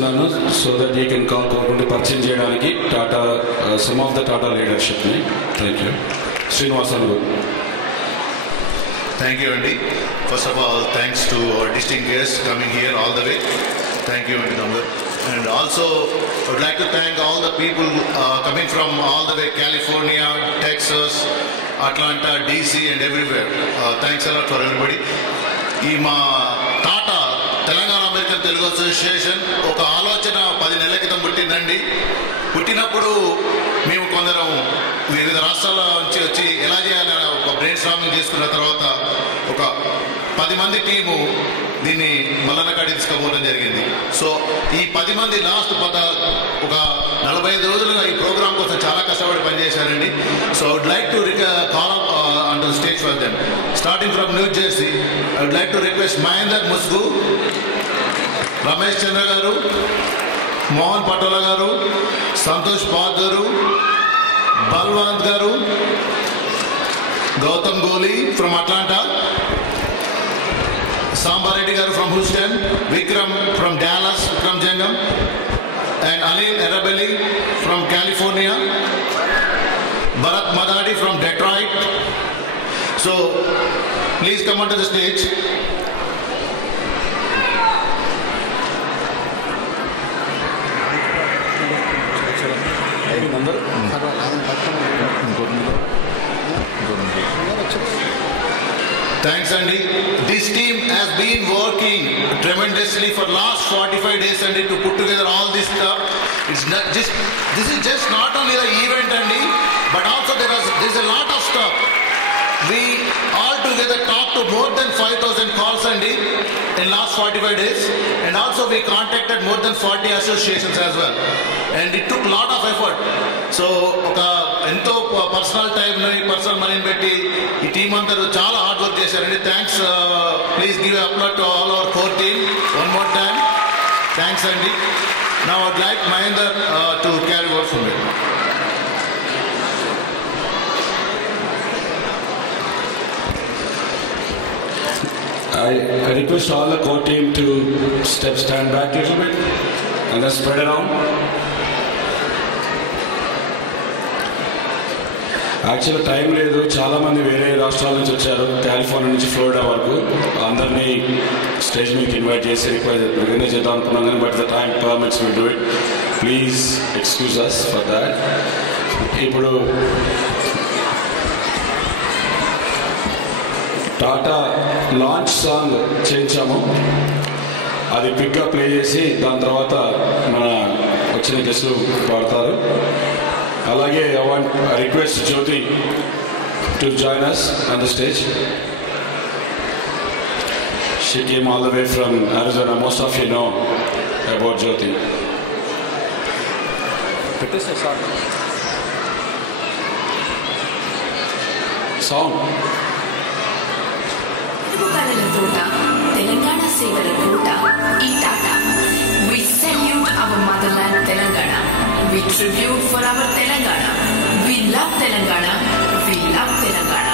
ఇస్తున్నాను so that you can call కోరుకుంటే పరిచయం చేయడానికి Tata some of the Tata లీడర్షిప్ని. Thank you. Srinivasan. Thank you, Andy. First of all, thanks to our distinguished guests coming here all the way. Thank you, Andy Dambar. And also, I would like to thank all the people coming from all the way California, Texas, Atlanta, DC, and everywhere. Thanks a lot for everybody. మా Tata Telangana American Telugu association ఒక ఆలోచన 10 నెలల క్రితం పుట్టిందండి. పుట్టినప్పుడు మేము కొందరం వివిధ రాష్ట్రాల నుంచి వచ్చి ఎలా చేయాలని ఒక బ్రెయిన్ స్టార్మింగ్ చేసుకున్న తర్వాత ఒక 10 మంది టీము దీన్ని మల్లన్నకాడి తీసుకుపోవడం జరిగింది. సో ఈ 10 మంది లాస్ట్ ఒక 45 రోజులుగా ఈ ప్రోగ్రామ్ కోసం చాలా కష్టపడి పనిచేశారండి. So I would like to call on the stage for them. Starting from New Jersey, I would like to request Mahender Musgu, Ramesh Chandra garu, Mohan patola గారు, సంతోష్ పాల్ గారు, బల్వంత్ గారు, గౌతమ్ గోలీ from Atlanta, Sambareddy garu from Houston, Vikram from Dallas, Vikram Jangam, and Anil Arabelli from California, Bharat Madadi from Detroit. So please come onto the stage. Thanks, Andy. This team has been working tremendously for last 45 days, Andy, to put together all this stuff. It's not just, this is just not only the event, Andy, but also there's a lot of stuff. We all together talked to more than 5,000 calls, Andy, in last 45 days, and also we contacted more than 40 associations as well, and it took a lot of effort. So ఎంతో personal టైంని, personal మనీని పెట్టి ఈ team అందరూ చాలా hard work చేశారండి. Thanks. Please give applaud to all our core team one more time. Thanks అండి. Now I would like Mahender to carry work from it. I request all the core team to stand back a little bit and then spread around. యాక్చువల్గా time లేదు, చాలామంది వేరే రాష్ట్రాల నుంచి వచ్చారు, California నుంచి Florida వరకు. అందరినీ స్టేజ్ మీకు ఇన్వైట్ చేసి రికగ్నైజ్ చేద్దాం అనుకున్నాం కానీ but the time permits will do it. Please excuse us for that. ఇప్పుడు టాటా లాంచ్ సాంగ్ చేయించాము, అది పిక్గా ప్లే చేసి దాని తర్వాత మన వచ్చిన గెస్టులు పాడతారు. అలాగే I request Jyoti to join us on the stage. She came all the way from Arizona. Most of you know about Jyoti. Song. Telangana Sevara Kota, Tata. We salute our motherland Telangana. We tribute for our Telangana. We love Telangana. We love Telangana.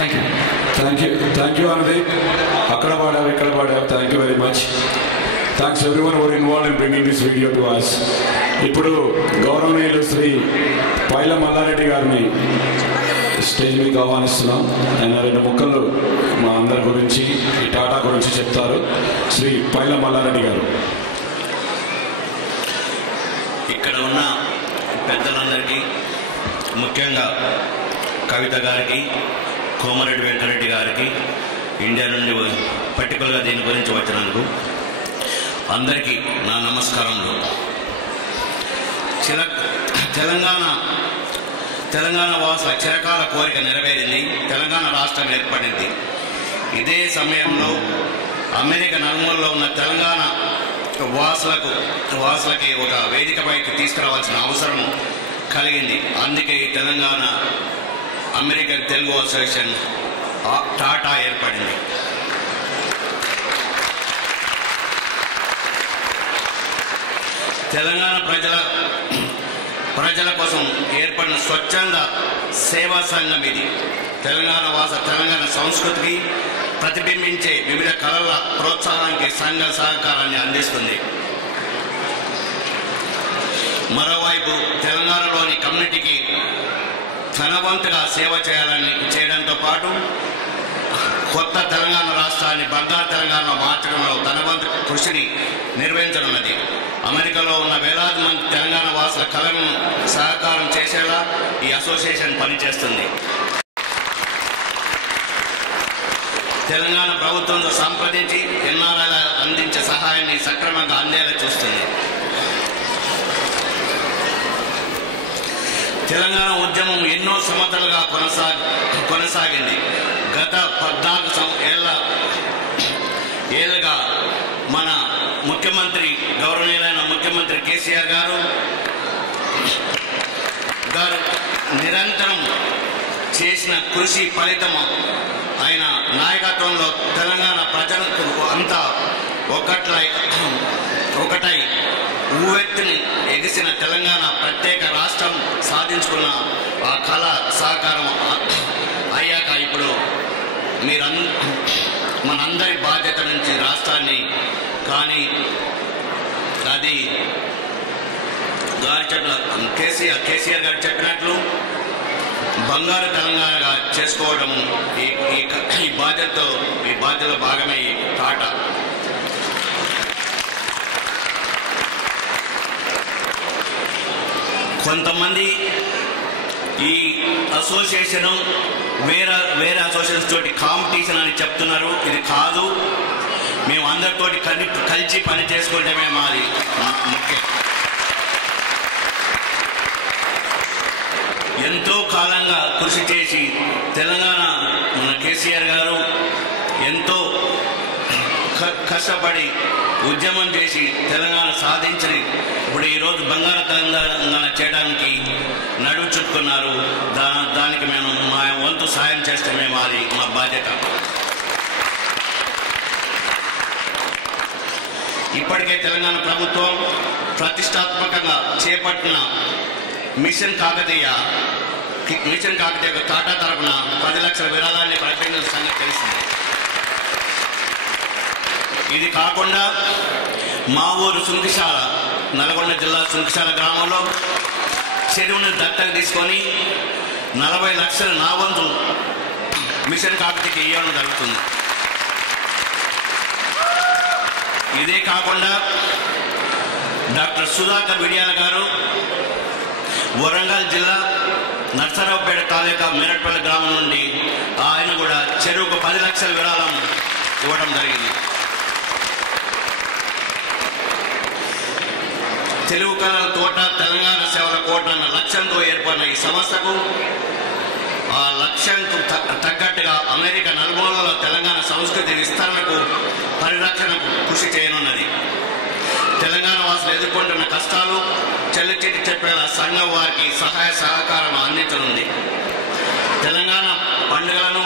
Thank you Anudeep. అక్కడ పాడావు, ఇక్కడ పాడావు. Thank you very much. Thanks everyone who involved in bringing this video to us. ఇప్పుడు గౌరవనీయులు శ్రీ పైల మల్లారెడ్డి గారిని stage మీకు ఆహ్వానిస్తున్నాం. ఆయన 2 ముక్కలు మా అందరి గురించి, ఈ టాటా గురించి చెప్తారు. శ్రీ పైల మల్లారెడ్డి గారు. ఇక్కడ ఉన్న పెద్దలందరికీ, ముఖ్యంగా కవిత గారికి, కోమరెడ్డి వెంకరెడ్డి గారికి, ఇండియా నుండి పర్టికులర్గా దీని గురించి వచ్చినందుకు అందరికీ నా నమస్కారములు. తెలంగాణ వాసుల చిరకాల కోరిక నెరవేరింది. తెలంగాణ రాష్ట్రం ఏర్పడింది. ఇదే సమయంలో అమెరికా నలుమూలలో ఉన్న తెలంగాణ వాసులకి ఒక వేదికపైకి తీసుకురావాల్సిన అవసరం కలిగింది. అందుకే ఈ తెలంగాణ అమెరికన్ తెలుగు అసోసియేషన్ టాటా ఏర్పడింది. తెలంగాణ ప్రజల కోసం ఏర్పడిన స్వచ్ఛంద సేవా సంఘం ఇది. తెలంగాణ సంస్కృతికి ప్రతిబింబించే వివిధ కళల ప్రోత్సాహానికి సంఘ సహకారాన్ని అందిస్తుంది. మరోవైపు తెలంగాణలోని కమ్యూనిటీకి తనవంతుగా సేవ చేయడంతో పాటు కొత్త తెలంగాణ రాష్ట్రాన్ని బంగారు తెలంగాణలో మార్చడంలో తనవంతు కృషిని నిర్వహించనున్నది. అమెరికాలో ఉన్న వేలాది మంది తెలంగాణ వాసుల కళలను సహకారం చేసేలా ఈ అసోసియేషన్ పనిచేస్తుంది. తెలంగాణ ప్రభుత్వంతో సంప్రదించి ఎన్ఆర్ఐల అందించే సహాయాన్ని సక్రమంగా అందేలా చూస్తుంది. తెలంగాణ ఉద్యమం ఎన్నో సంవత్సరాలుగా కొనసాగింది. గత 14 ఏళ్ళుగా మన గౌరవనీయులైన ముఖ్యమంత్రి కేసీఆర్ గారు నిరంతరం చేసిన కృషి ఫలితం ఆయన నాయకత్వంలో తెలంగాణ ప్రజలకు అంతా ఒకటై ఊవెత్తుని ఎగిసిన తెలంగాణ ప్రత్యేక రాష్ట్రం సాధించుకున్న ఆ కళ సహకారం అయ్యాక ఇప్పుడు మనందరి బాధ్యత నుంచి రాష్ట్రాన్ని కానీ అది కేసీఆర్ గారు చెప్పినట్లు బంగారు తెలంగాణగా చేసుకోవడం ఈ బాధ్యతలో భాగమే ఈ టాటా. కొంతమంది ఈ అసోసియేషన్ వేరే అసోసియేషన్స్ తోటి కాంపిటీషన్ అని చెప్తున్నారు. ఇది కాదు. మేము అందరితోటి కలిసి పని చేసుకోవడమే మాది ముఖ్యం. ఎంతో కాలంగా కృషి చేసి తెలంగాణ మన కేసీఆర్ గారు ఎంతో కష్టపడి ఉద్యమం చేసి తెలంగాణ సాధించి ఇప్పుడు ఈరోజు బంగారు తెలంగాణ చేయడానికి నడువు చుట్టుకున్నారు. దానికి మేము మా వంతు సాయం చేస్తే మేము అది మా బాధ్యత. ఇప్పటికే తెలంగాణ ప్రభుత్వం ప్రతిష్టాత్మకంగా చేపట్టిన మిషన్ కాకతీయ టాటా తరఫున 10 లక్షల విరాళాన్ని ప్రకటించిన సంగతి తెలిసింది. ఇది కాకుండా మా ఊరు సుంకిశాల, నల్గొండ జిల్లా సుంకిశాల గ్రామంలో చెరువుని దత్తకు తీసుకొని 40 లక్షల నా వంతు మిషన్ కాకతీయకి ఇవ్వడం జరుగుతుంది. ఇదే కాకుండా డాక్టర్ సుధాకర్ విడియాల గారు వరంగల్ జిల్లా నర్సరావుపేట తాలూకా మేరట్పల్లి గ్రామం నుండి ఆయన కూడా చెరువుకు 10 లక్షల విరాళం ఇవ్వడం జరిగింది. తెలుగు కళల తోట, తెలంగాణ సేవల కోట అన్న లక్ష్యంతో ఏర్పడిన ఈ సంస్థకు ఆ లక్ష్యంకు తగ్గట్టుగా అమెరికా నలుమూలలో తెలంగాణ సంస్కృతి విస్తరణకు, పరిరక్షణకు కృషి చేయనున్నది. తెలంగాణ వాసులు ఎదుర్కొంటున్న కష్టాలు చెల్లిచెట్టి చెప్పేలా సంఘం వారికి సహాయ సహకారం అందించనుంది. తెలంగాణ పండుగలను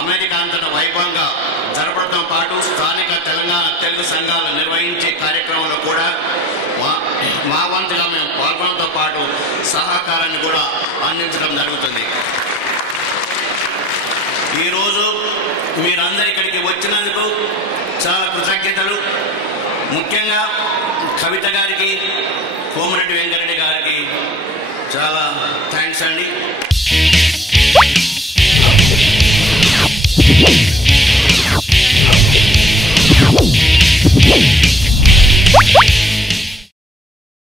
అమెరికా అంతటా వైభవంగా జరపడంతో పాటు స్థానిక తెలంగాణ తెలుగు సంఘాలు నిర్వహించే కార్యక్రమంలో కూడా మా వంతుగా మేము పాల్గొనడంతో పాటు సహకారాన్ని కూడా అందించడం జరుగుతుంది. ఈరోజు మీరందరు ఇక్కడికి వచ్చినందుకు చాలా కృతజ్ఞతలు. ముఖ్యంగా కవిత గారికి, కోమరెడ్డి వెంకరెడ్డి గారికి చాలా థ్యాంక్స్ అండి.